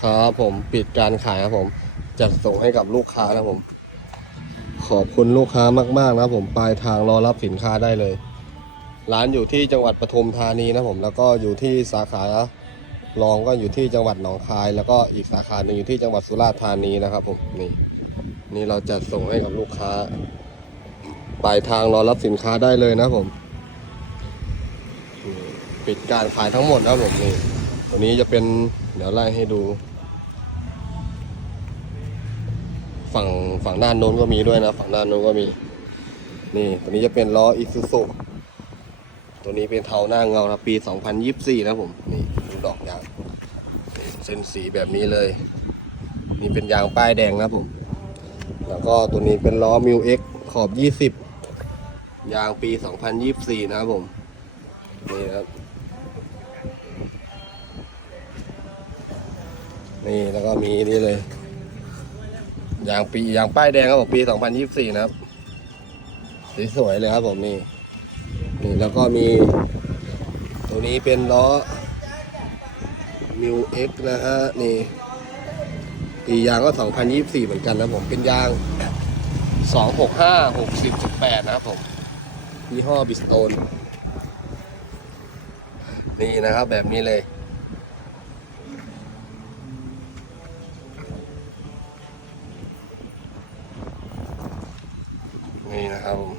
ครับผมปิดการขายครับผม จัดส่งให้กับลูกค้านะผม ขอบคุณลูกค้ามากๆนะครับผมปลายทางรอรับสินค้าได้เลย ร้านอยู่ที่จังหวัดปทุมธานีนะผม แล้วก็อยู่ที่สาขารองก็อยู่ที่จังหวัดหนองคาย แล้วก็อีกสาขาหนึ่งอยู่ที่จังหวัดสุราษฎร์ธานีนะครับผมนี่นี่เราจัดส่งให้กับลูกค้าปลายทางรอรับสินค้าได้เลยนะผม ปิดการขายทั้งหมดนะผมนี่ตัวนี้จะเป็นเดี๋ยวไล่ให้ดู ฝั่งฝั่งด้านโน้นก็มีด้วยนะ ฝั่งด้านโน้นก็มี นี่ตัวนี้จะเป็นล้ออิซูซุตัวนี้เป็นเทาหน้าเงานะปี 2024 นะผม นี่ดูดอกยางเส้นสีแบบนี้เลย นี่เป็นยางป้ายแดงนะผม แล้วก็ตัวนี้เป็นล้อมิวเอ็กขอบ 20 ยางปี 2024 นะครับผม นี่ครับนี่แล้วก็มีนี่เลย ยางปียางป้ายแดงครับผมปี 2024 นะครับ สวยๆเลยครับผมนี่นี่แล้วก็มี ตัวนี้เป็นล้อมิวเอ็กนะฮะนี่ปียางก็ 2024 เหมือนกันนะผมเป็นยาง 265 60 8นะครับผมยี่ห้อบิสโตนนี่นะครับแบบนี้เลย นี่นะครับผม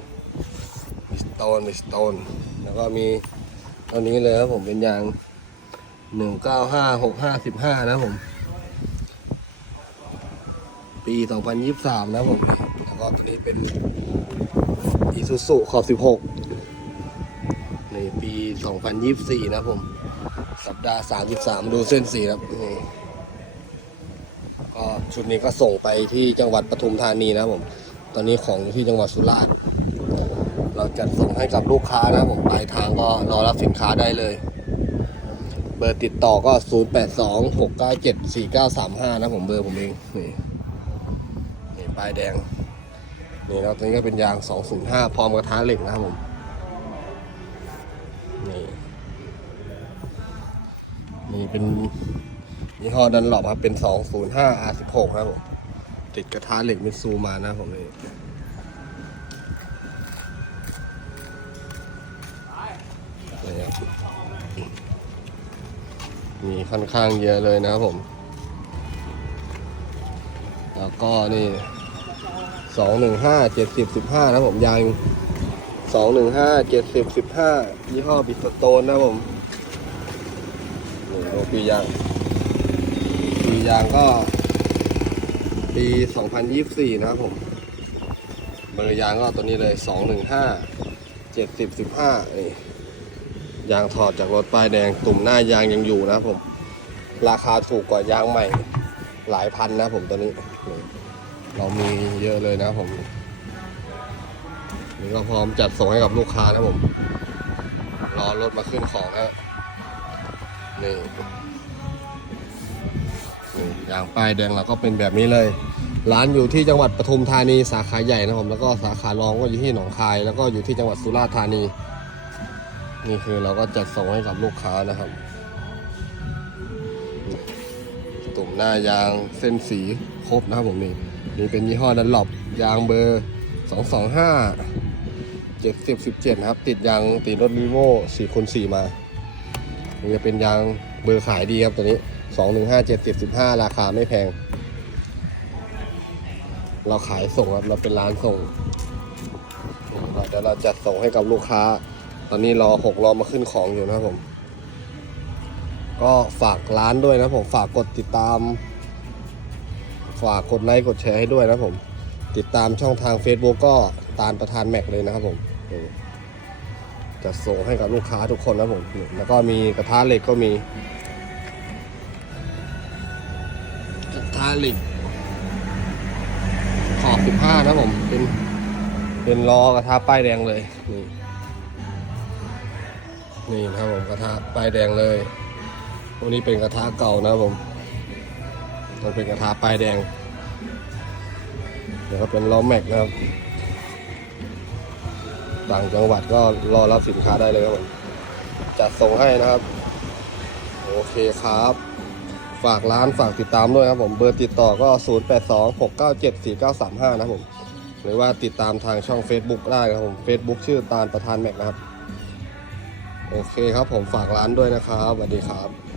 มิสโตนมิสโตนแล้วก็มีตัวนี้เลยครับผมเป็นยางหนึ่งเก้าห้าหกห้าสิบห้านะผม ปีสองพันยี่สิบสามนะผมแล้วก็ตัวนี้เป็นอีซูซุขอบสิบหกในปีสองพันยี่สิบสี่นะผม สัปดาห์สามสิบสามดูเส้นสีครับนี่ก็ชุดนี้ก็ส่งไปที่จังหวัดปทุมธานีนะผม ตอนนี้ของอยู่ที่จังหวัดสุราษฎร์เราจัดส่งให้กับลูกค้านะผมปลายทางก็รอรับสินค้าได้เลย เบอร์ติดต่อก็ 0 8 2 6 9 7 4 9 3 5 นะผมเบอร์ผมเองนี่นี่ป้ายแดงนี่แล้วตัวนี้ก็เป็นยาง 205 พร้อมกระทะเหล็กนะครับผมนี่นี่เป็นยี่ห้อดันหลบครับเป็น 205 R16 ครับผม ติดกระทะเหล็กมิตซูมานะผมนี่นี่ครับมีค่อนข้างเยอะเลยนะครับผม แล้วก็นี่สองหนึ่งห้าเจ็ดสิบสิบห้านะผมยางสองหนึ่งห้าเจ็ดสิบสิบห้ายี่ห้อบิสโตนนะผมนี่ดูปียางปียางก็ ปี 2024 นะครับผมเบอร์ยางก็ตัวนี้เลย 215 70 15นี่ยางถอดจากรถป้ายแดงตุ่มหน้ายางยังอยู่นะครับผม ราคาถูกกว่ายางใหม่หลายพันนะผมตัวนี้ เรามีเยอะเลยนะผมนี่ก็พร้อมจัดส่งให้กับลูกค้านะผม รอรถมาขึ้นของนะนี่ ยางป้ายแดงเราก็เป็นแบบนี้เลย ร้านอยู่ที่จังหวัดปทุมธานีสาขาใหญ่นะครับผมแล้วก็สาขารองก็อยู่ที่หนองคาย แล้วก็อยู่ที่จังหวัดสุราษฎร์ธานี นี่คือเราก็จัดส่งให้กับลูกค้านะครับ ตุ่มหน้ายางเส้นสีครบนะครับผมนี่นี่เป็นยี่ห้อดันหลบยางเบอร์ 225 70 17นะครับ ติดยางติดรถวีโว่4คูณ4มานี่จะเป็นยางเบอร์ขายดีครับตัวนี้ สองหนึ่งห้าเจ็ดสิบสิบห้าราคาไม่แพง เราขายส่งครับ เราเป็นร้านส่งเดี๋ยวเราจัดส่งให้กับลูกค้า ตอนนี้รอหกรอมาขึ้นของอยู่นะผม ก็ฝากร้านด้วยนะผม ฝากกดติดตาม ฝากกดไลค์กดแชร์ให้ด้วยนะผม ติดตามช่องทาง Facebook ก็ตามประธานแม็กเลยนะครับผมจะส่งให้กับลูกค้าทุกคนนะผม แล้วก็มีกระทะเหล็กก็มี ทะเหล็กขอบ 15 นะผม เป็น เป็นล้อกระทะป้ายแดงเลย นี่นี่นะครับผมกระทะป้ายแดงเลยพวนี้เป็นกระทะเก่านะผมมันเป็นกระทะป้ายแดง เดี๋ยวก็เป็นล้อแม็กนะครับ ต่างจังหวัดก็รอรับสินค้าได้เลยครับผมจัดส่งให้นะครับ โอเคครับ ฝากร้านฝากติดตามด้วยครับผมเบอร์ติดต่อก็ 0826974935 นะครับผม หรือว่าติดตามทางช่อง Facebook ได้ครับผม Facebook ชื่อตาลประธานแม็กนะครับ โอเคครับผมฝากร้านด้วยนะครับสวัสดีครับ